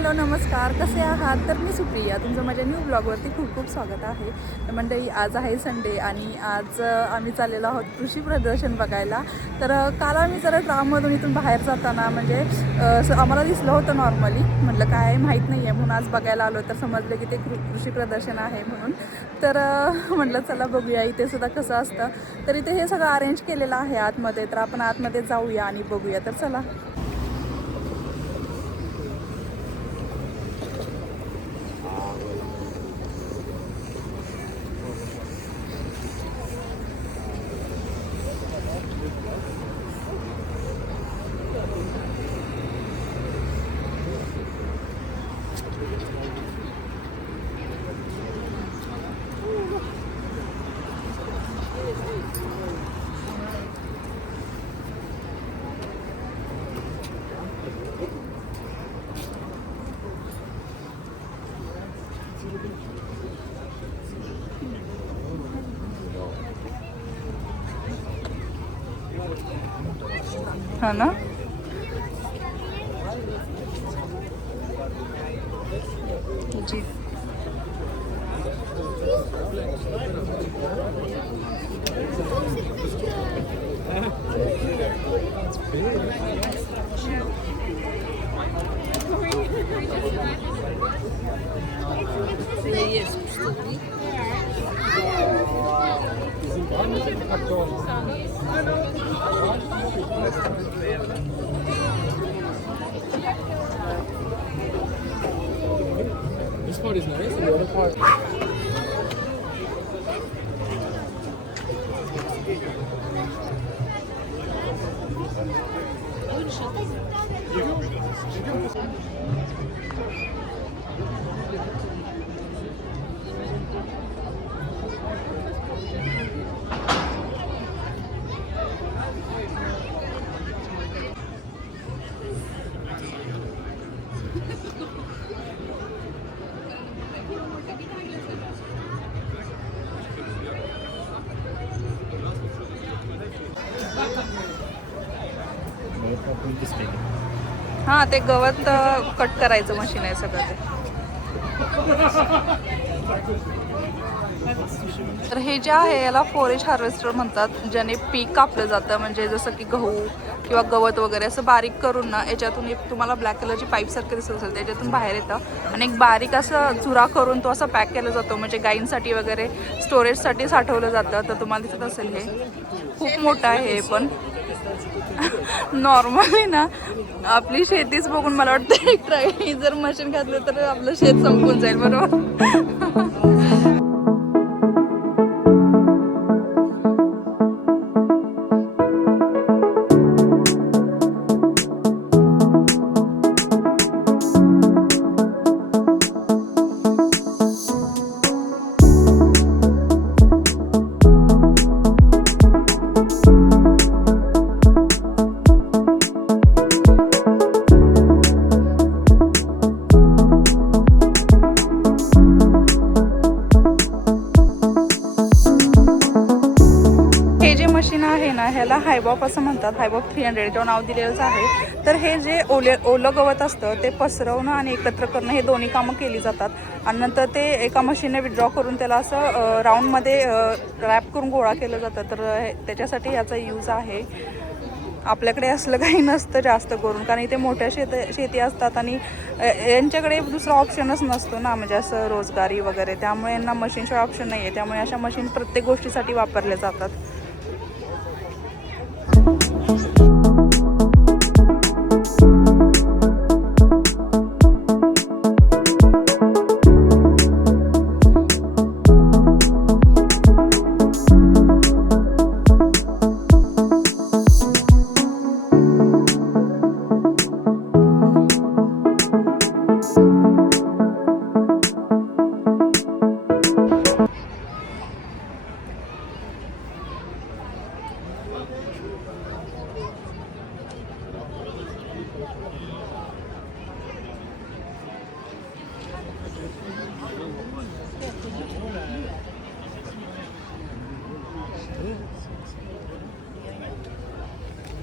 Hello नमस्कार, कसे आहात? तर मी सुप्रिया, तुमचं माझ्या न्यू ब्लॉगवरती खूप खूप स्वागत आहे. तर मंडळी, आज आहे संडे आणि आज आम्ही चाललेलो आहोत कृषी प्रदर्शन बघायला. तर काल आम्ही जरा ट्राममधून इथून बाहेर जाताना म्हणजे आम्हाला दिसलं होतं नॉर्मली, म्हटलं काय माहीत नाही आहे म्हणून आज बघायला आलो. तर समजलं की ते कृषी प्रदर्शन आहे म्हणून. तर म्हटलं चला बघूया इथे सुद्धा कसं असतं. तर इथे हे सगळं अरेंज केलेलं आहे आतमध्ये, तर आपण आतमध्ये जाऊया आणि बघूया. तर चला. हाँ ना, जी This part is nice, and the other part. हां, ते गवत कट करायचं मशीन आहे सगळं ते. तर हे जे आहे याला फॉरेस्ट हार्वेस्टर म्हणतात, ज्याने पीक कापलं जातं. म्हणजे जसं की गहू किंवा गवत वगैरे असं बारीक करून ना याच्यातून एक तुम्हाला ब्लॅक कलरची पाईपसारखं दिसत असेल, त्याच्यातून बाहेर येतं आणि एक बारीक असं चुरा करून तो असा पॅक केला जातो. म्हणजे गाईंसाठी वगैरे स्टोरेजसाठी साठवलं जातं. तर तुम्हाला दिसत असेल हे खूप मोठं आहे. हे पण नॉर्मली ना आपली शेतीच बघून मला वाटतं एक ट्राय जर मशीन घातलं तर आपलं शेत संपून जाईल, बरोबर. ह्याला हायबॉप असं म्हणतात. हायबॉप 300 जेव्हा नाव दिलेलंच आहे. तर हे जे ओलं गवत असतं ते पसरवणं आणि एकत्र करणं हे दोन्ही कामं केली जातात. आणि नंतर ते एका मशीनने विड्रॉ करून त्याला असं राऊंडमध्ये रॅप करून गोळा केलं जातं. तर त्याच्यासाठी याचा यूज आहे. आपल्याकडे असलं काही नसतं जास्त करून, कारण इथे मोठ्या शेती असतात आणि यांच्याकडे दुसरा ऑप्शनच नसतो ना, म्हणजे असं रोजगारी वगैरे. त्यामुळे यांना मशीनशिवाय ऑप्शन नाही आहे. त्यामुळे अशा मशीन प्रत्येक गोष्टीसाठी वापरल्या जातात.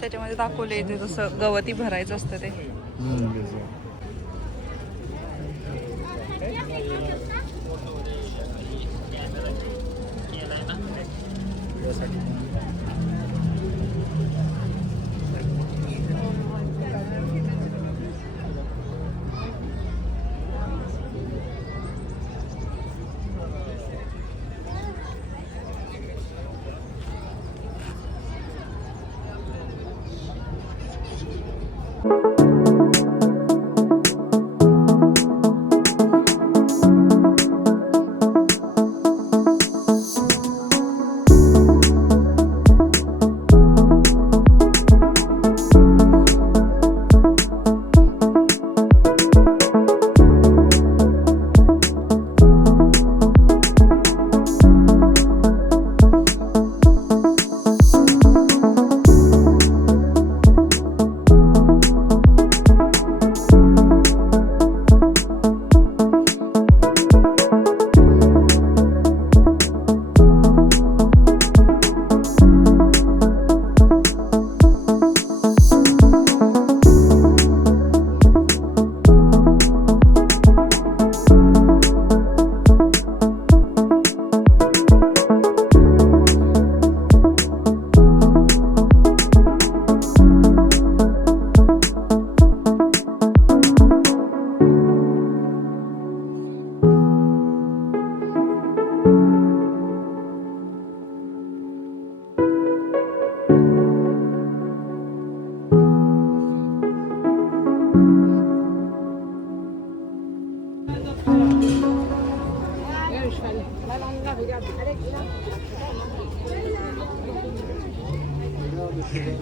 त्याच्यामध्ये दाखवले ते जसं गवती भरायचं असतं ते.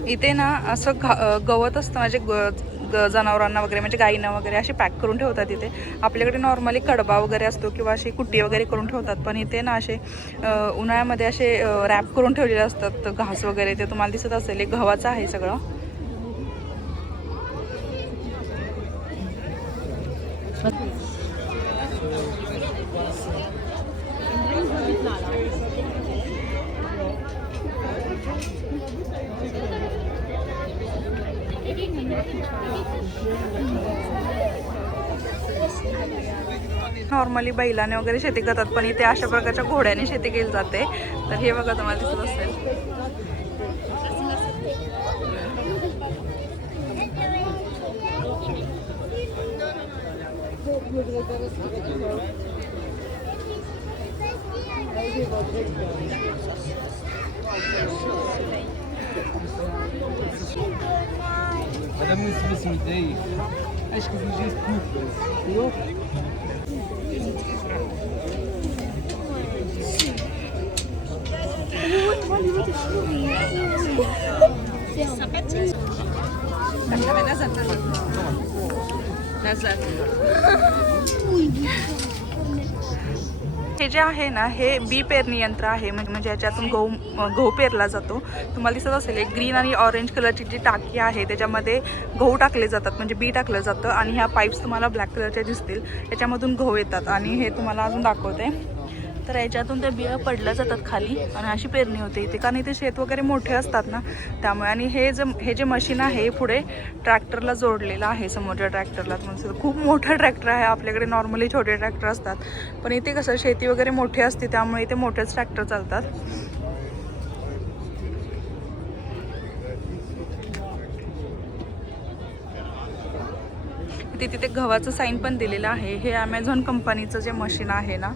इथे ना असं गवत असतं म्हणजे जनावरांना वगैरे म्हणजे गाईंना वगैरे असे पॅक करून ठेवतात इथे. आपल्याकडे नॉर्मली कडबा वगैरे असतो किंवा अशी कुट्टी वगैरे करून ठेवतात, पण इथे ना असे उन्हाळ्यामध्ये असे रॅप करून ठेवलेले असतात घास वगैरे. ते तुम्हाला दिसत असेल, एक गव्हाचं आहे सगळं. नॉर्मली बैलाने वगैरे शेती करतात, पण इथे अशा प्रकारच्या घोड्याने शेती केली जाते. तर हे बघा तुम्हाला दिसत असेल. Madame Smith Day. Acho que os dias tudo. हे जे आहे ना, हे बी पेरणी यंत्र आहे. म्हणजे याच्यातून गहू पेरला जातो. तुम्हाला दिसत असेल एक ग्रीन आणि ऑरेंज कलरची जी टाकी आहे, त्याच्यामध्ये गहू टाकले जातात, म्हणजे बी टाकलं जातं. आणि ह्या पाईप्स तुम्हाला ब्लॅक कलरच्या दिसतील, याच्यामधून गहू येतात. आणि हे तुम्हाला अजून दाखवते. तर याच्यातून ते बिया पडल्या जातात खाली आणि अशी पेरणी होते इथे, कारण इथे शेत वगैरे मोठे असतात ना, त्यामुळे. आणि हे जे मशीन आहे पुढे ट्रॅक्टरला जोडलेलं आहे, समोरच्या ट्रॅक्टरला. म्हणजे खूप मोठं ट्रॅक्टर आहे. आपल्याकडे नॉर्मली छोटे ट्रॅक्टर असतात, पण इथे कसं शेती वगैरे मोठी असते, त्यामुळे इथे मोठेच ट्रॅक्टर चालतात. तिथे गव्हाचं साईन पण दिलेलं आहे. हे ॲमेझॉन कंपनीचं जे मशीन आहे ना,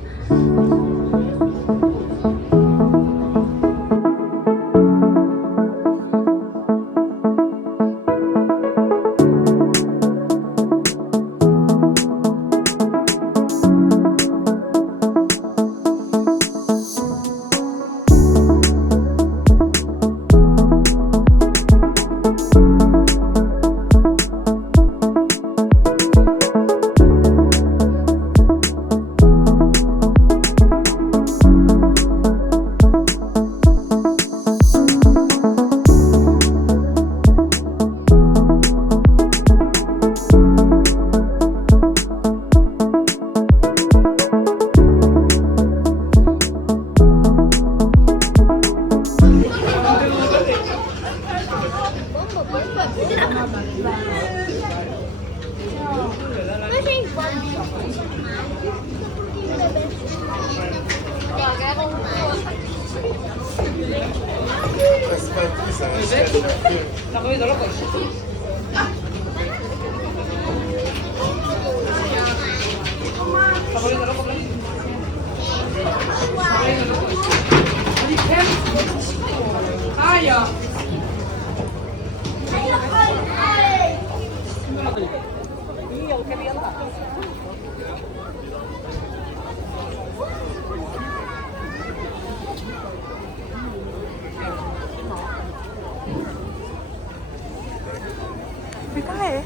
काय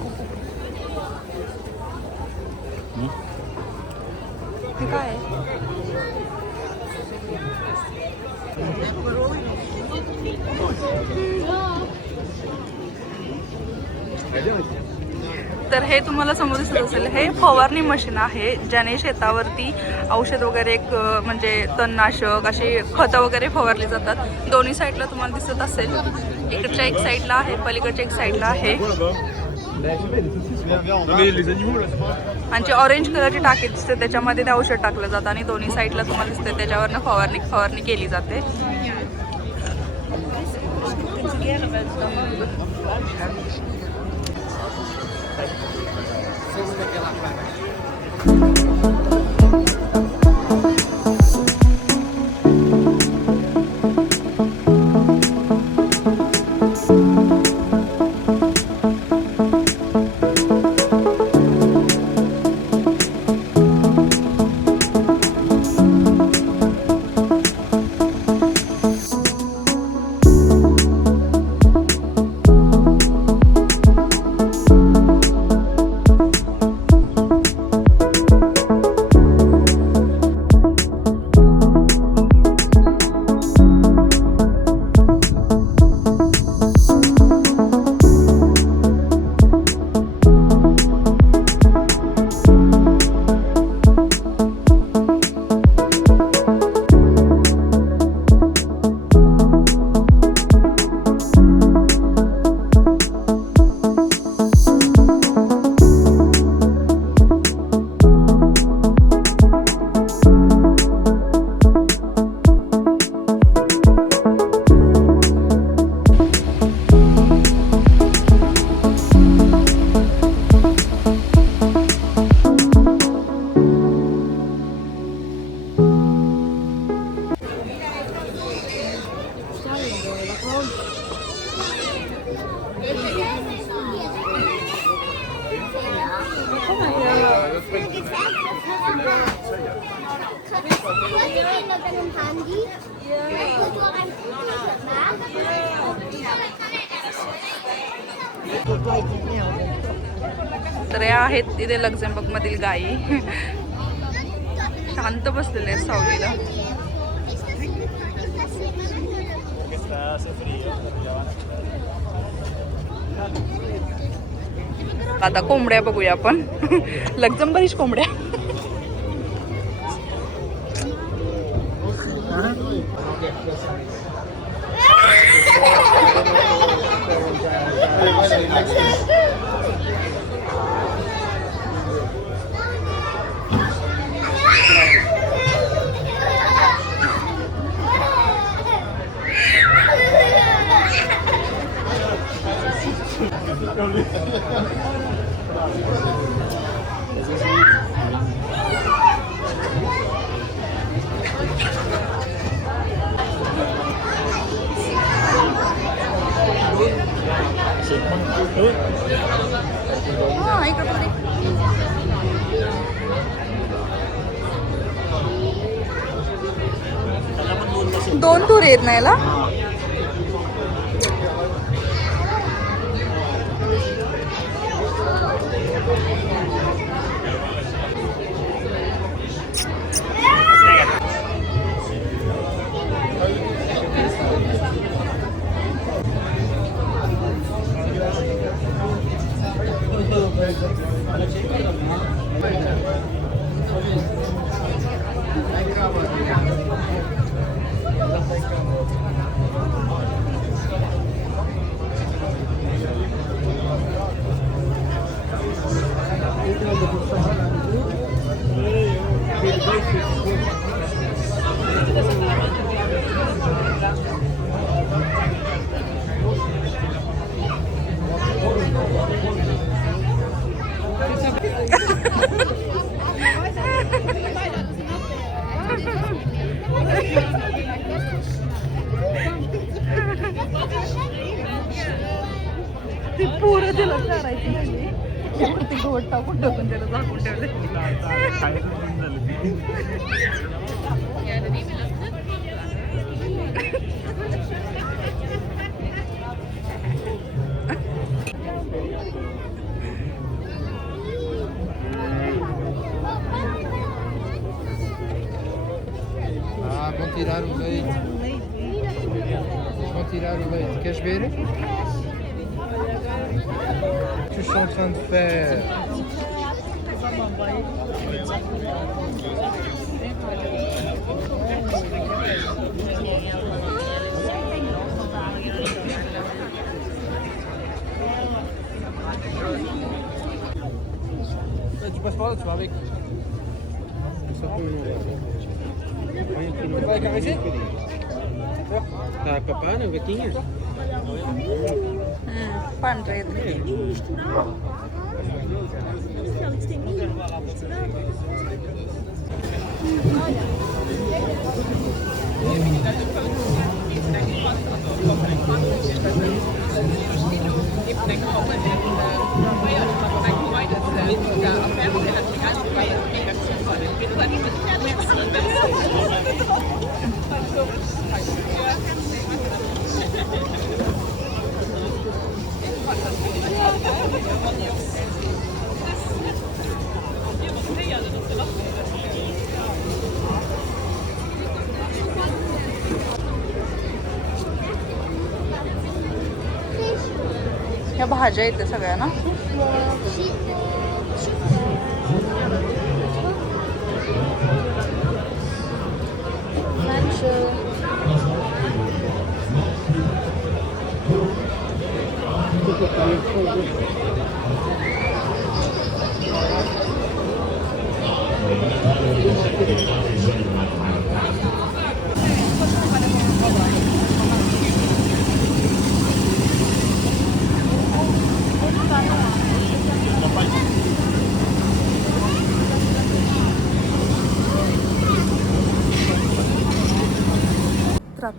काय तर हे तुम्हाला समोर दिसत असेल, हे फवारणी मशीन आहे, ज्याने शेतावरती औषध वगैरे म्हणजे तणनाशक अशी खतं वगैरे फवारली जातात. दोन्ही साईडला तुम्हाला दिसत असेल, इकडच्या एक साईडला आहे, पलीकडच्या एक साईडला आहे. आणि जी ऑरेंज कलरची टाकी दिसते त्याच्यामध्ये ते औषध टाकलं जातं आणि दोन्ही साईडला तुम्हाला दिसते त्याच्यावरनं फवारणी केली जाते. तर या आहेत तिथे लक्झेंबर्ग मधील गायी शांत बसलेले आहेत सावलीला. आता कोंबड्या बघूया आपण. लक्झेंबर्गिश कोंबड्या. दोन टूर येत नाही ना. ती पोरं त्याला चारायची नाही. ते गोड टाकून टाकून त्याला झाकून ठेवले. Vão tirar o leite. Vão tirar o leite. Queres ver? O que estão en train de faire? Tu passes par là, tu vas avec. Vai cabeça? Tá com a pana, gatinha? पांढरे आहेत. ह्या भाज्या येते सगळ्या ना.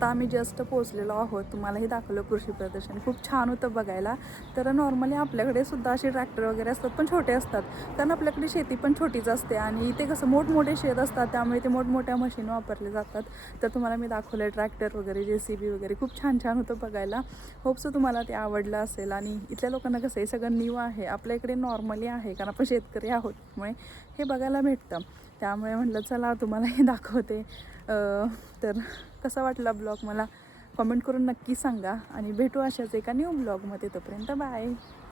आत्ता आम्ही just पोहोचलेलो आहोत. तुम्हालाही दाखवलं कृषी प्रदर्शन, खूप छान होतं बघायला. तर नॉर्मली आपल्याकडे सुद्धा असे ट्रॅक्टर वगैरे असतात, पण छोटे असतात, कारण आपल्याकडे शेती पण छोटीच असते आणि इथे कसं मोठमोठे शेत असतात, त्यामुळे ते मोठमोठ्या मशीन वापरले जातात. तर तुम्हाला मी दाखवलं ट्रॅक्टर वगैरे, JCB वगैरे, खूप छान छान होतं बघायला. होपसो तुम्हाला ते आवडलं असेल. आणि इथल्या लोकांना कसं आहे, सगळं न्यू आहे, आपल्या इकडे नॉर्मली आहे, कारण आपण शेतकरी आहोत, त्यामुळे हे बघायला भेटतं. त्यामुळे म्हटलं चला तुम्हालाही दाखवते. तर कसा वाटला ब्लॉग मला कमेंट करून नक्की सांगा आणि भेटू अशाच एका न्यू ब्लॉगमध्ये. तोपर्यंत बाय.